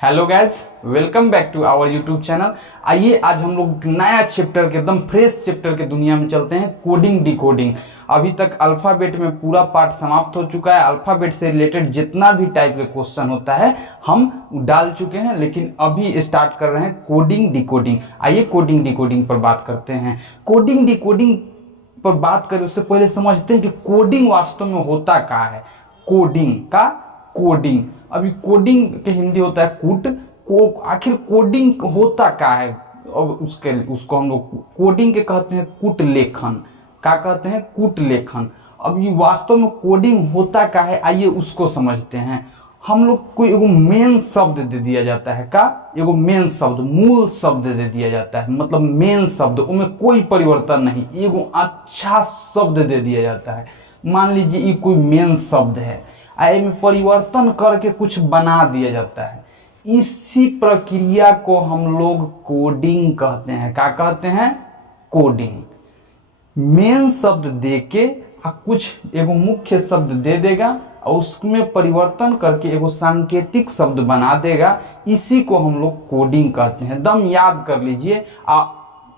Hello guys, welcome back to our YouTube channel. आइए आज हम लोग नया चैप्टर के एकदम फ्रेश चैप्टर के दुनिया में चलते हैं, कोडिंग डिकोडिंग। अभी तक अल्फ़ाबेट में पूरा पार्ट समाप्त हो चुका है। अल्फ़ाबेट से रिलेटेड जितना भी टाइप के क्वेश्चन होता है हम डाल चुके हैं, लेकिन अभी स्टार्ट कर रहे हैं कोडिंग डिकोडिंग। आइए कोडिंग डिकोडिंग पर बात करते हैं। कोडिंग डिकोडिंग पर बात करें उससे पहले समझते हैं कि कोडिंग वास्तव में होता क्या है। कोडिंग का कोडिंग, अभी कोडिंग के हिंदी होता है कूट को, आखिर कोडिंग होता क्या है। अब उसको हम लोग कोडिंग के कहते हैं कूट लेखन। क्या कहते हैं? कूट लेखन। अब ये वास्तव में कोडिंग होता क्या है, आइए उसको समझते हैं। हम लोग को एगो मेन शब्द दे दिया जाता है। का एगो मेन शब्द, मूल शब्द दे दिया जाता है, मतलब मेन शब्द, उनमें कोई परिवर्तन नहीं, एगो अच्छा शब्द दे दिया जाता है। मान लीजिए ये कोई मेन शब्द है, आई में परिवर्तन करके कुछ बना दिया जाता है। इसी प्रक्रिया को हम लोग कोडिंग कहते हैं। क्या कहते हैं? कोडिंग। मेन शब्द दे के कुछ एगो मुख्य शब्द दे देगा और उसमें परिवर्तन करके एगो सांकेतिक शब्द बना देगा। इसी को हम लोग कोडिंग कहते हैं। दम याद कर लीजिए।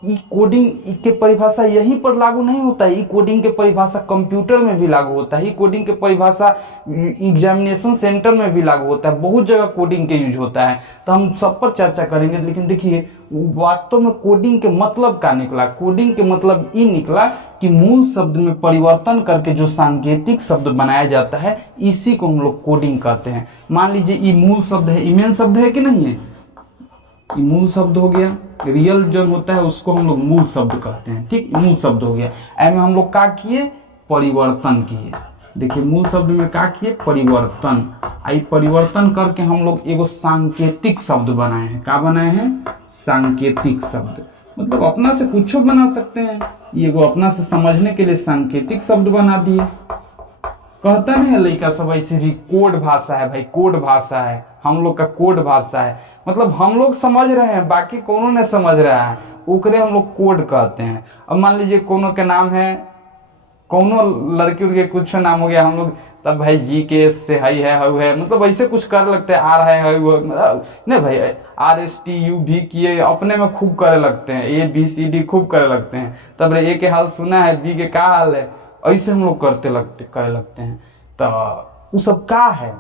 ई कोडिंग के परिभाषा यहीं पर लागू नहीं होता है। ई कोडिंग के परिभाषा कंप्यूटर में भी लागू होता है। ई कोडिंग के परिभाषा एग्जामिनेशन सेंटर में भी लागू होता है। बहुत जगह कोडिंग के यूज होता है, तो हम सब पर चर्चा करेंगे। लेकिन देखिए वास्तव में कोडिंग के मतलब क्या निकला। कोडिंग के मतलब ये निकला कि मूल शब्द में परिवर्तन करके जो सांकेतिक शब्द बनाया जाता है, इसी को हम लोग कोडिंग कहते हैं। मान लीजिए ये मूल शब्द है, ये मेन शब्द है कि नहीं है? ये मूल शब्द हो गया। रियल जो होता है उसको हम लोग मूल शब्द कहते हैं। ठीक, मूल शब्द हो गया। ऐसे हम लोग क्या किए? परिवर्तन किए। देखिए मूल शब्द में क्या किए? परिवर्तन। आई परिवर्तन करके हम लोग एगो सांकेतिक शब्द बनाए हैं। क्या बनाए हैं? सांकेतिक शब्द। मतलब अपना से कुछ बना सकते हैं। ये एगो अपना से समझने के लिए सांकेतिक शब्द बना दिए। कहता नहीं है लड़का सब ऐसे भी कोड भाषा है भाई, कोड भाषा है, हम लोग का कोड भाषा है। मतलब हम लोग समझ रहे हैं, बाकी कोनो ने समझ रहा है, ओकरे हम लोग कोड कहते हैं। अब मान लीजिए कोनो के नाम है, कोनो लड़की उड़के कुछ नाम हो गया, हम लोग तब भाई जी के से हई है हु है, मतलब ऐसे कुछ कर लगते हैं। आ रहा है नहीं भाई, RSTU भी किए अपने में खूब करे लगते हैं, ABCD खूब करे लगते हैं। तब ए के हाल सुना है, बी के क्या हाल है, ऐसे हम लोग करे लगते हैं। तो वो सब क्या है?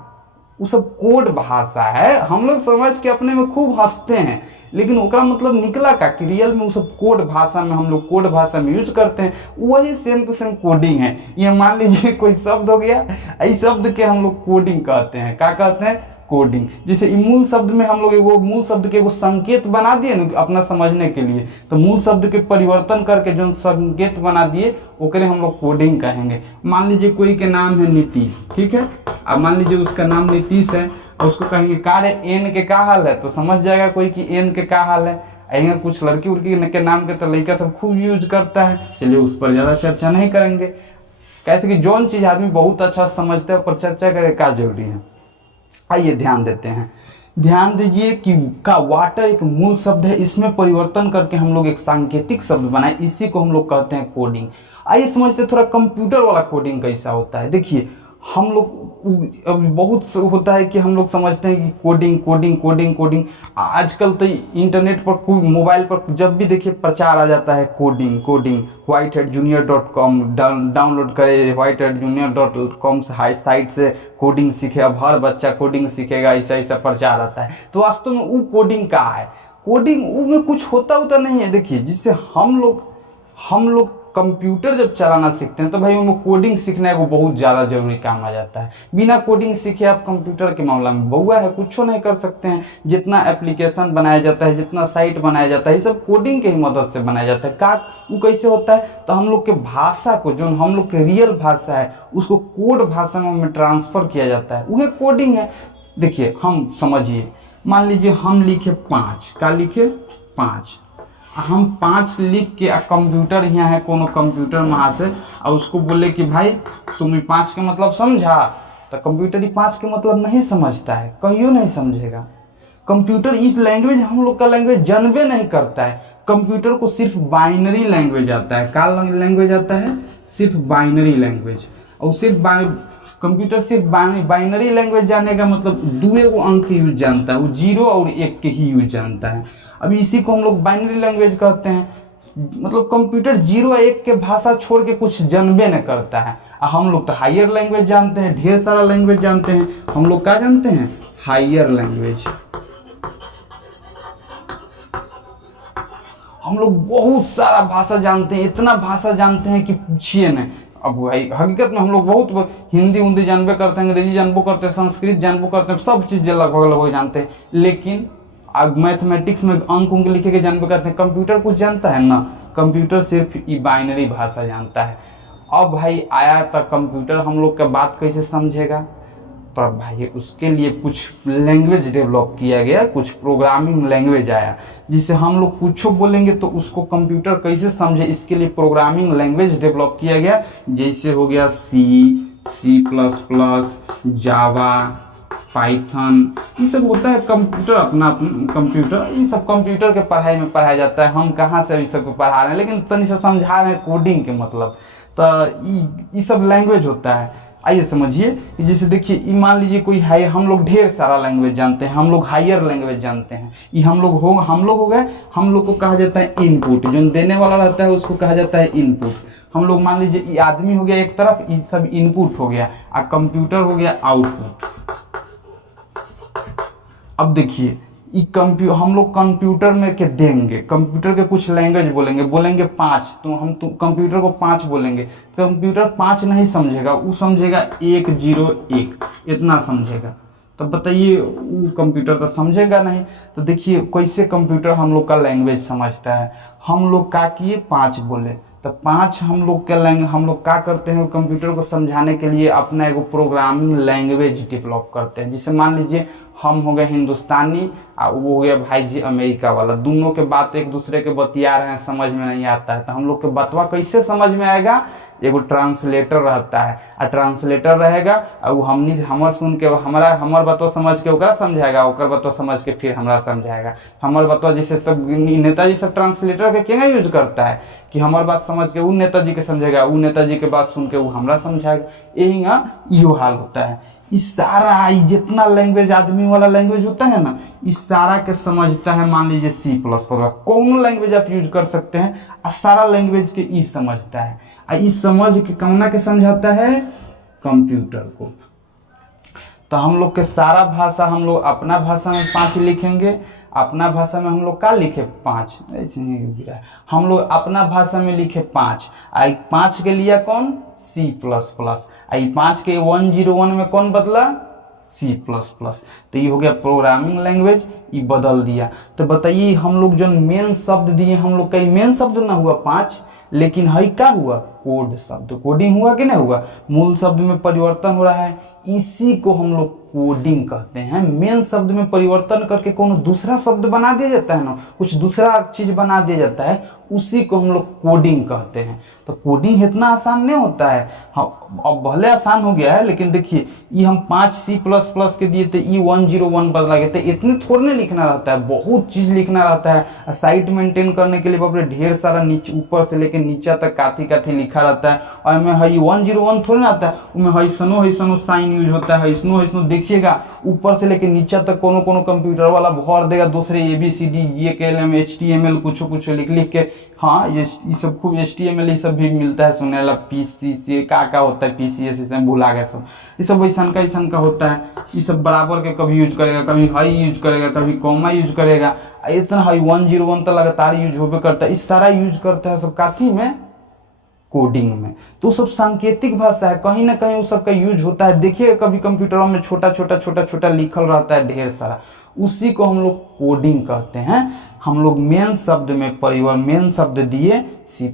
वो सब कोड भाषा है। हम लोग समझ के अपने में खूब हंसते हैं, लेकिन उसका मतलब निकला का कि रियल में वो सब कोड भाषा में हम लोग कोड भाषा में यूज करते हैं। वही सेम टू सेम कोडिंग है। ये मान लीजिए कोई शब्द हो गया, इस शब्द के हम लोग कोडिंग कहते हैं। क्या कहते हैं? कोडिंग। जैसे मूल शब्द में हम लोग एगो मूल शब्द के एगो संकेत बना दिए ना अपना समझने के लिए, तो मूल शब्द के परिवर्तन करके जो संकेत बना दिए ओकरे हम लोग कोडिंग कहेंगे। मान लीजिए कोई के नाम है नीतीश, ठीक है। अब मान लीजिए उसका नाम नीतीश है और उसको कहेंगे का रे एन के क्या हाल है, तो समझ जाएगा कोई कि एन के क्या हाल है। आएंगे कुछ लड़की उड़की के नाम के तो लड़का सब खूब यूज करता है। चलिए उस पर ज्यादा चर्चा नहीं करेंगे, कैसे कि जौन चीज आदमी बहुत अच्छा समझता है पर चर्चा करे क्या जरूरी है। आइए ध्यान देते हैं। ध्यान दीजिए कि का वाटर एक मूल शब्द है, इसमें परिवर्तन करके हम लोग एक सांकेतिक शब्द बनाए, इसी को हम लोग कहते हैं कोडिंग। आइए समझते हैं थोड़ा कंप्यूटर वाला कोडिंग कैसा होता है। देखिए हम लोग बहुत होता है कि हम लोग समझते हैं कि कोडिंग कोडिंग कोडिंग कोडिंग। आजकल तो इंटरनेट पर कोई मोबाइल पर जब भी देखिए प्रचार आ जाता है कोडिंग कोडिंग, whiteheadjunior.com डाउनलोड करे, whiteheadjunior.com साइट से कोडिंग सीखे। अब हर बच्चा कोडिंग सीखेगा, ऐसा ऐसा प्रचार आता है। तो वास्तव में वो कोडिंग का है। कोडिंग में कुछ होता नहीं है। देखिए जिससे हम लोग कंप्यूटर जब चलाना सीखते हैं तो भाई उनमें कोडिंग सीखना है, वो बहुत ज़्यादा जरूरी काम आ जाता है। बिना कोडिंग सीखे आप कंप्यूटर के मामला में बउआ है, कुछ नहीं कर सकते हैं। जितना एप्लीकेशन बनाया जाता है, जितना साइट बनाया जाता है, ये सब कोडिंग के ही मदद से बनाया जाता है। का वो कैसे होता है? तो हम लोग के भाषा को, जो हम लोग के रियल भाषा है, उसको कोड भाषा में ट्रांसफर किया जाता है, वह कोडिंग है। देखिए हम समझिए, मान लीजिए हम लिखे 5, क्या लिखे? 5। हम 5 लिख के कंप्यूटर यहाँ है कोनो कंप्यूटर वहाँ से, और उसको बोले कि भाई तुम 5 के मतलब समझा, तो कंप्यूटर ही 5 के मतलब नहीं समझता है, कहियो नहीं समझेगा। कंप्यूटर इस लैंग्वेज हम लोग का लैंग्वेज जानबे नहीं करता है। कंप्यूटर को सिर्फ बाइनरी लैंग्वेज आता है। क्या लैंग्वेज आता है? सिर्फ बाइनरी लैंग्वेज। और सिर्फ कंप्यूटर सिर्फ बाइनरी लैंग्वेज जानेगा, मतलब दुए को अंक के यूज जानता है, वो 0 और 1 के ही यूज जानता है। अभी इसी को हम लोग बाइनरी लैंग्वेज कहते हैं, मतलब कंप्यूटर 0 और 1 के भाषा छोड़ के कुछ जानबे न करता है। हम लोग तो हायर लैंग्वेज जानते हैं, ढेर सारा लैंग्वेज जानते हैं। हम लोग क्या जानते हैं? Higher language. हम लोग बहुत सारा भाषा जानते हैं, इतना भाषा जानते हैं कि पूछिए नहीं। अब भाई हकीकत में हम लोग बहुत हिंदी उन्दी जानबे करते हैं, अंग्रेजी जानबो करते हैं, संस्कृत जानबो करते हैं, सब चीज़ लगभग जानते हैं। लेकिन अब मैथमेटिक्स में अंक उंक लिखे के जानबे करते हैं। कंप्यूटर कुछ जानता है ना? कंप्यूटर सिर्फ ई बाइनरी भाषा जानता है। अब भाई आया तो कंप्यूटर हम लोग का बात कैसे समझेगा? तो अब भाई उसके लिए कुछ लैंग्वेज डेवलप किया गया, कुछ प्रोग्रामिंग लैंग्वेज आया, जिससे हम लोग कुछ बोलेंगे तो उसको कंप्यूटर कैसे समझे, इसके लिए प्रोग्रामिंग लैंग्वेज डेवलप किया गया। जैसे हो गया C++, जावा, पाइथन, ये सब होता है। कंप्यूटर अपना कंप्यूटर, ये सब कंप्यूटर के पढ़ाई में पढ़ाया जाता है। हम कहाँ से इस सब पढ़ा रहे हैं, लेकिन तनी से समझा रहे हैं कोडिंग के मतलब। तो ये सब लैंग्वेज होता है। आइए समझिए, जैसे देखिए मान लीजिए कोई है, हम लोग ढेर सारा लैंग्वेज जानते हैं, हम लोग हायर लैंग्वेज जानते हैं। ये हम लोग हो गए, हम लोग को कहा जाता है इनपुट। जो देने वाला रहता है उसको कहा जाता है इनपुट। हम लोग मान लीजिए ये आदमी हो गया एक तरफ, ये सब इनपुट हो गया, और कंप्यूटर हो गया आउटपुट। अब देखिए हम लोग कंप्यूटर में के देंगे, कंप्यूटर के कुछ लैंग्वेज बोलेंगे 5, तो हम कंप्यूटर को 5 बोलेंगे। कंप्यूटर 5 नहीं समझेगा, वो समझेगा 1 0 1, इतना समझेगा। तो बताइए वो कंप्यूटर तो समझेगा नहीं। तो देखिए कैसे कंप्यूटर हम लोग का लैंग्वेज समझता है। हम लोग क्या किए? 5 बोले, तो 5 हम लोग क्या करते हैं? कंप्यूटर को समझाने के लिए अपना एक प्रोग्रामिंग लैंग्वेज डेवलप करते हैं। जिसे मान लीजिए हम हो गए हिंदुस्तानी और वो हो गया भाई जी अमेरिका वाला, दोनों के बात एक दूसरे के बतिया रहे हैं, समझ में नहीं आता है। तो हम लोग के बतवा कैसे समझ में आएगा? एगो ट्रांसलेटर रहता है, और ट्रांसलेटर रहेगा, और वो हमर सुन के हमर बतवा समझ के ओकरा समझाएगा, ओकर बतवा समझ के फिर हमरा समझाएगा। हमर बतवा जैसे सब नेताजी सब ट्रांसलेटर के क्या यूज करता है कि हमार बात समझ के वो नेताजी के समझेगा, वो नेताजी के बात सुन के वो हमरा समझाएगा। यही इहो हाल होता है। इस सारा जितना लैंग्वेज आदमी वाला लैंग्वेज होता है ना, इस सारा के समझता है। मान लीजिए C++, कौन लैंग्वेज आप यूज कर सकते हैं, और सारा लैंग्वेज के ई समझता है। और इस समझ के कौना के समझाता है? कंप्यूटर को। तो हम लोग के सारा भाषा हम लोग अपना भाषा में 5 लिखेंगे। अपना भाषा में हम लोग क्या लिखे? 5। ऐसे नहीं गिरा, हम लोग अपना भाषा में लिखे 5। आई 5 के लिया कौन? C++। आई 5 के 101 में कौन बदला? C++। तो ये हो गया प्रोग्रामिंग लैंग्वेज, ये बदल दिया। तो बताइए हम लोग जो मेन शब्द दिए, हम लोग का मेन शब्द ना हुआ 5, लेकिन है क्या हुआ? कोड शब्द, कोडिंग हुआ कि नहीं हुआ? मूल शब्द में परिवर्तन हो रहा है, इसी को हम लोग कोडिंग कहते हैं। मेन शब्द में परिवर्तन करके कोनो दूसरा शब्द बना दिया जाता है ना, कुछ दूसरा चीज बना दिया जाता है, उसी को हम लोग कोडिंग कहते हैं। तो कोडिंग इतना आसान नहीं होता है। हाँ, अब भले आसान हो गया है, लेकिन देखिए ये हम 5 C++ के दिए थे, ये 101 बदला गया। तो इतने थोड़े लिखना रहता है, बहुत चीज लिखना रहता है। साइट मेंटेन करने के लिए बाप रे ढेर सारा नीचे ऊपर से लेकर नीचे तक काथी लिखा रहता है। और में है 101 थोड़ी ना आता है, उसमें हैसनो साइन यूज होता है, हैसनो देखिएगा ऊपर से लेकर नीचे तक कोनो कंप्यूटर वाला भर देगा दूसरे ABCD EKLM HTML कुछ लिख के। हाँ, ये सब खूब HTML ये सब भी मिलता है सुने ला। PCC का होता है, PCS इसमें भुला गया सब। ये सब ऐसा का होता है। ये सब बराबर के कभी यूज करेगा, कभी हाई यूज करेगा, कभी कॉमा यूज करेगा। इतना हाई 101 तो लगातार यूज होबे करता है। इस सारा यूज करता है सब काथी में? कोडिंग में। तो सब सांकेतिक भाषा है, कहीं ना कहीं उस सब का यूज होता है। देखिए कभी कंप्यूटरों में छोटा लिखल रहता है ढेर सारा, उसी को हम लोग कोडिंग कहते हैं। हम लोग मेन शब्द में मेन शब्द दिए C++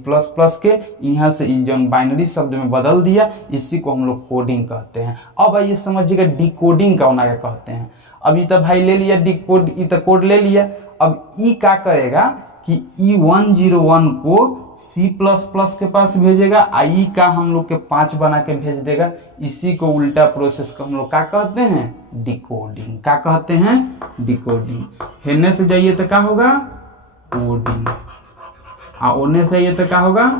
के, यहाँ से जो बाइनरी शब्द में बदल दिया, इसी को हम लोग कोडिंग कहते हैं। अब आइए समझिएगा डिकोडिंग का होना कहते हैं। अब ये तो भाई ले लिया डिकोड, ये तो कोड ले लिया। अब ई क्या करेगा कि E101 को C++ के पास भेजेगा, आई का हम लोग के 5 बना के भेज देगा। इसी को उल्टा प्रोसेस को हम लोग क्या कहते हैं? डिकोडिंग। क्या कहते हैं? डिकोडिंग। हेने से जाइए तो क्या होगा? कोडिंग। ओने से जाइए तो क्या होगा?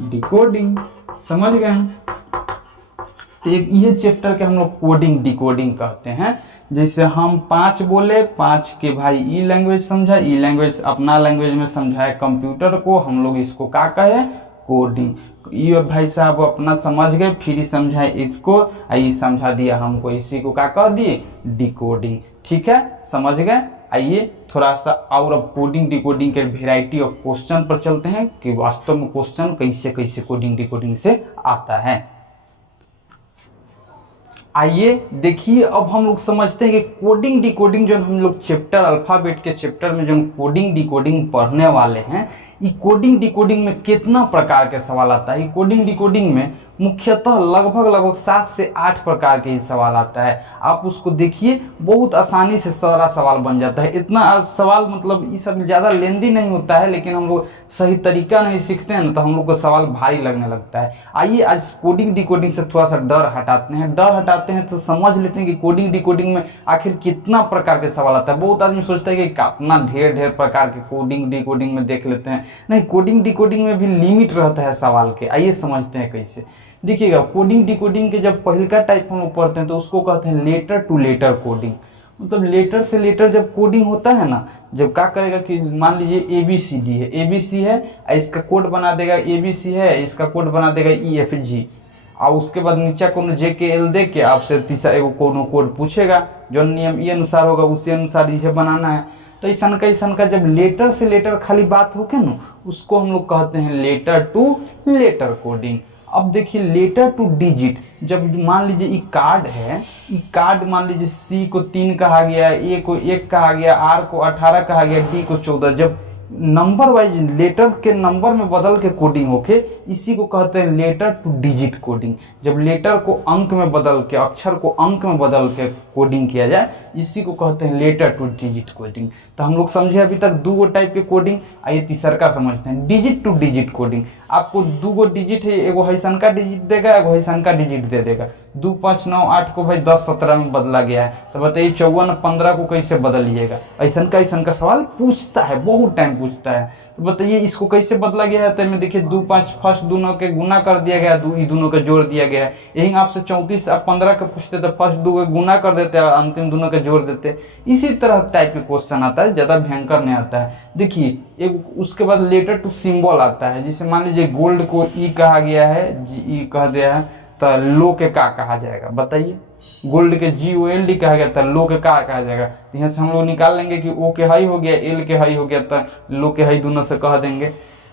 डिकोडिंग। समझ गए? तो एक ये चैप्टर के हम लोग कोडिंग डिकोडिंग कहते हैं। जैसे हम 5 बोले, 5 के भाई ई लैंग्वेज समझा, ई लैंग्वेज अपना लैंग्वेज में समझाए कंप्यूटर को, हम लोग इसको क्या कहे, कोडिंग। ये भाई साहब अपना समझ गए, फिर ही समझाए इसको, ये समझा दिया हमको, इसी को क्या कह दिए, डिकोडिंग। ठीक है, समझ गए। आइए थोड़ा सा और अब कोडिंग डिकोडिंग के वेराइटी ऑफ क्वेश्चन पर चलते हैं कि वास्तव में क्वेश्चन कैसे कैसे कोडिंग डिकोडिंग से आता है। आइए देखिए, अब हम लोग समझते हैं कि कोडिंग डिकोडिंग जो हम लोग चैप्टर अल्फाबेट के चैप्टर में जो कोडिंग डिकोडिंग पढ़ने वाले हैं, ये कोडिंग डिकोडिंग में कितना प्रकार के सवाल आता है। कोडिंग डिकोडिंग में मुख्यतः लगभग 7 से 8 प्रकार के ही सवाल आता है। आप उसको देखिए, बहुत आसानी से सारा सवाल बन जाता है। इतना सवाल मतलब ये सब ज़्यादा लेंदी नहीं होता है, लेकिन हम लोग सही तरीका नहीं सीखते हैं ना, तो हम लोग को सवाल भारी लगने लगता है। आइए आज कोडिंग डिकोडिंग से थोड़ा सा डर हटाते हैं, तो समझ लेते हैं कि कोडिंग डिकोडिंग में आखिर कितना प्रकार के सवाल आता है। बहुत आदमी सोचता है कि कितना ढेर प्रकार के कोडिंग डिकोडिंग में देख लेते हैं। नहीं, कोडिंग डिकोडिंग में भी लिमिट रहता है सवाल के। आइए समझते हैं कैसे। देखिएगा, कोडिंग डिकोडिंग के जब पहला टाइप हम लोग पढ़ते हैं तो उसको कहते हैं लेटर टू लेटर कोडिंग। मतलब लेटर से लेटर जब कोडिंग होता है ना, जब क्या करेगा कि मान लीजिए ABCD है, ABC है, इसका कोड बना देगा, ABC है, इसका कोड बना देगा EFG, और उसके बाद नीचे कोनो JKL दे के आपसे तीसरा एगो कोनो कोड पूछेगा, जो नियम ये अनुसार होगा उसी अनुसार इसे बनाना है। तो ऐसा का जब लेटर से लेटर खाली बात होके ना, उसको हम लोग कहते हैं लेटर टू लेटर कोडिंग। अब देखिए, लेटर टू डिजिट, जब मान लीजिए ये कार्ड है, ये कार्ड मान लीजिए C को 3 कहा गया, A को 1 कहा गया, R को 18 कहा गया, D को 14, जब नंबर वाइज लेटर के नंबर में बदल के कोडिंग होके, इसी को कहते हैं लेटर टू डिजिट कोडिंग। जब लेटर को अंक में बदल के, अक्षर को अंक में बदल के कोडिंग किया जाए, इसी को कहते हैं लेटर टू डिजिट कोडिंग। तो हम लोग समझे अभी तक 2 टाइप के कोडिंग। आइए तीसरा का समझते हैं, डिजिट टू डिजिट कोडिंग। आपको 2 डिजिट है, एगो हैसन का डिजिट देगा, एगो हैसन का डिजिट दे देगा। 2 5 9 8 को भाई 10 17 में बदला गया है, तो बताइए 54 15 को कैसे बदलिएगा। ऐसा का सवाल पूछता है, बहुत टाइम पूछता है। तो बताइए इसको कैसे बदला गया है। तो में देखिए 2 5 फर्स्ट दोनों के गुना कर दिया गया, दोनों के जोड़ दिया गया है। यही आपसे 34 आप 15 के पूछते तो फर्स्ट 2 के गुना कर देते हैं, अंतिम दोनों के जोड़ देते। इसी तरह टाइप के क्वेश्चन आता है, ज्यादा भयंकर नहीं आता है। देखिए एक उसके बाद लेटर टू सिंबल आता है। जैसे मान लीजिए गोल्ड को ई कहा गया है, GE कह दिया है, तो लो के का कहा जाएगा, बताइए। गोल्ड के GOLD कहा गया था, लो के का कहा जाएगा। यहाँ से हम लोग निकाल लेंगे कि O के हाई हो गया, L के हाई हो गया, तो लो के हाई दोनों से कह देंगे।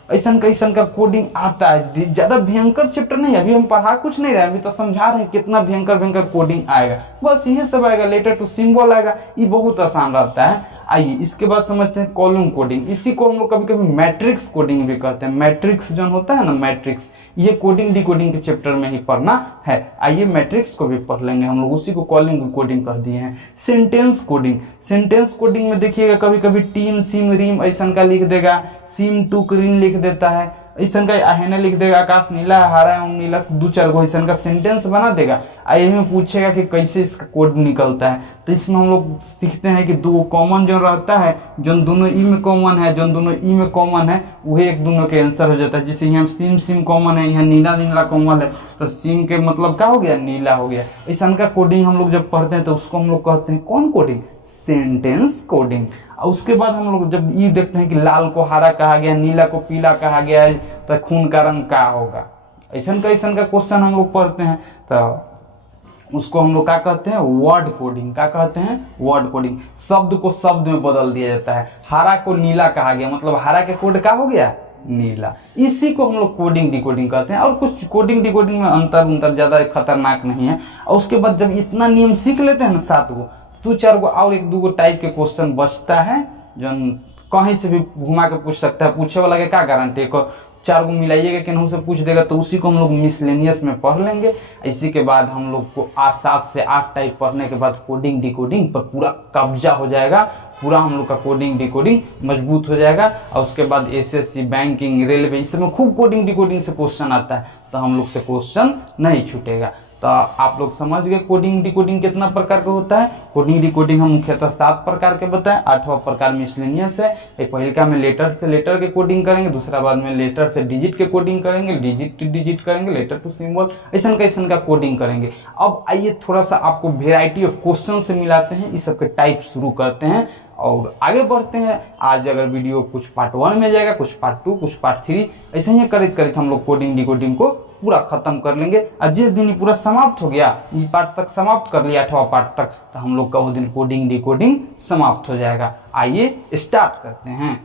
ऐसा का कोडिंग आता है। ज्यादा भयंकर चैप्टर नहीं, अभी हम पढ़ा कुछ नहीं रहे, अभी तो समझा रहे हैं कितना भयंकर कोडिंग आएगा। बस यही सब आएगा, लेटर टू सिंबल आएगा, ये बहुत आसान रहता है। आइए इसके बाद समझते हैं कॉलम कोडिंग। इसी को हम लोग कभी कभी मैट्रिक्स कोडिंग भी कहते हैं। मैट्रिक्स जो होता है ना, मैट्रिक्स, ये कोडिंग डिकोडिंग के चैप्टर में ही पढ़ना है। आइए मैट्रिक्स को भी पढ़ लेंगे हम लोग, उसी को कॉलिंग कोडिंग कह दिए हैं। सेंटेंस कोडिंग, सेंटेंस कोडिंग में देखिएगा कभी कभी टीम सिम रीम ऐसा का लिख देगा, सिम टू क्रीन लिख देता है, ऐसा का आहने लिख देगा, आकाश नीला है, हरा एवं नीला, 2 4 गो ऐसा का सेंटेंस बना देगा। आइए में पूछेगा कि कैसे इसका कोड निकलता है। तो इसमें हम लोग सीखते हैं कि 2 कॉमन जो रहता है, जो दोनों ई में कॉमन है, जो दोनों ई में कॉमन है, वही एक दोनों के आंसर हो जाता है। जैसे यहाँ सिम कॉमन है, यहाँ नीला कॉमन है, तो सिम के मतलब क्या हो गया, नीला हो गया। ऐसा का कोडिंग हम लोग जब पढ़ते हैं तो उसको हम लोग कहते हैं कौन कोडिंग, सेंटेंस कोडिंग। और उसके बाद हम लोग जब ये देखते हैं कि लाल को हरा कहा गया, नीला को पीला कहा गया है, तो खून का रंग क्या होगा। ऐसा का क्वेश्चन हम लोग पढ़ते हैं, तो उसको हम लोग क्या कहते हैं, वर्ड कोडिंग। क्या कहते हैं, वर्ड कोडिंग। शब्द को शब्द में बदल दिया जाता है। हरा को नीला कहा गया, मतलब हरा के कोड क्या हो गया, नीला। इसी को हम लोग कोडिंग डिकोडिंग कहते हैं। और कुछ कोडिंग डिकोडिंग में अंतर ज्यादा खतरनाक नहीं है। और उसके बाद जब इतना नियम सीख लेते हैं ना, 7 गो, 2 4 गो और 1 2 गो टाइप के क्वेश्चन बचता है, जो कहीं से भी घुमा के पूछ सकता है। पूछे वाला के क्या गारंटी, 4 गो मिलाइएगा कि से पूछ देगा, तो उसी को हम लोग मिसलेनियस में पढ़ लेंगे। इसी के बाद हम लोग को 7 से 8 टाइप पढ़ने के बाद कोडिंग डिकोडिंग पर पूरा कब्जा हो जाएगा। पूरा हम लोग का कोडिंग डिकोडिंग मजबूत हो जाएगा। और उसके बाद SSC, बैंकिंग, रेलवे, इस सब में खूब कोडिंग डिकोडिंग से क्वेश्चन आता है, तो हम लोग से क्वेश्चन नहीं छूटेगा। तो आप लोग समझ गए कोडिंग डिकोडिंग कितना प्रकार का होता है। कोडिंग डिकोडिंग हम मुख्यतः 7 प्रकार के बताएं। 8वां प्रकार मिसलेनियस है। एक पहले में लेटर से लेटर के कोडिंग करेंगे, दूसरा बाद में लेटर से डिजिट के कोडिंग करेंगे, डिजिट टू डिजिट करेंगे, लेटर टू सिंबल, ऐसा का कोडिंग करेंगे। अब आइए थोड़ा सा आपको वेराइटी ऑफ क्वेश्चन से मिलाते हैं, इस सबके टाइप शुरू करते हैं और आगे बढ़ते हैं। आज अगर वीडियो कुछ पार्ट 1 में जाएगा, कुछ पार्ट 2, कुछ पार्ट 3, ऐसे ही करीब करीब हम लोग कोडिंग डिकोडिंग को पूरा खत्म कर लेंगे। और जिस दिन ये पूरा समाप्त हो गया, ये पार्ट तक समाप्त कर लिया 8वां पार्ट तक, तो हम लोग का वो दिन कोडिंग डिकोडिंग समाप्त हो जाएगा। आइए स्टार्ट करते हैं।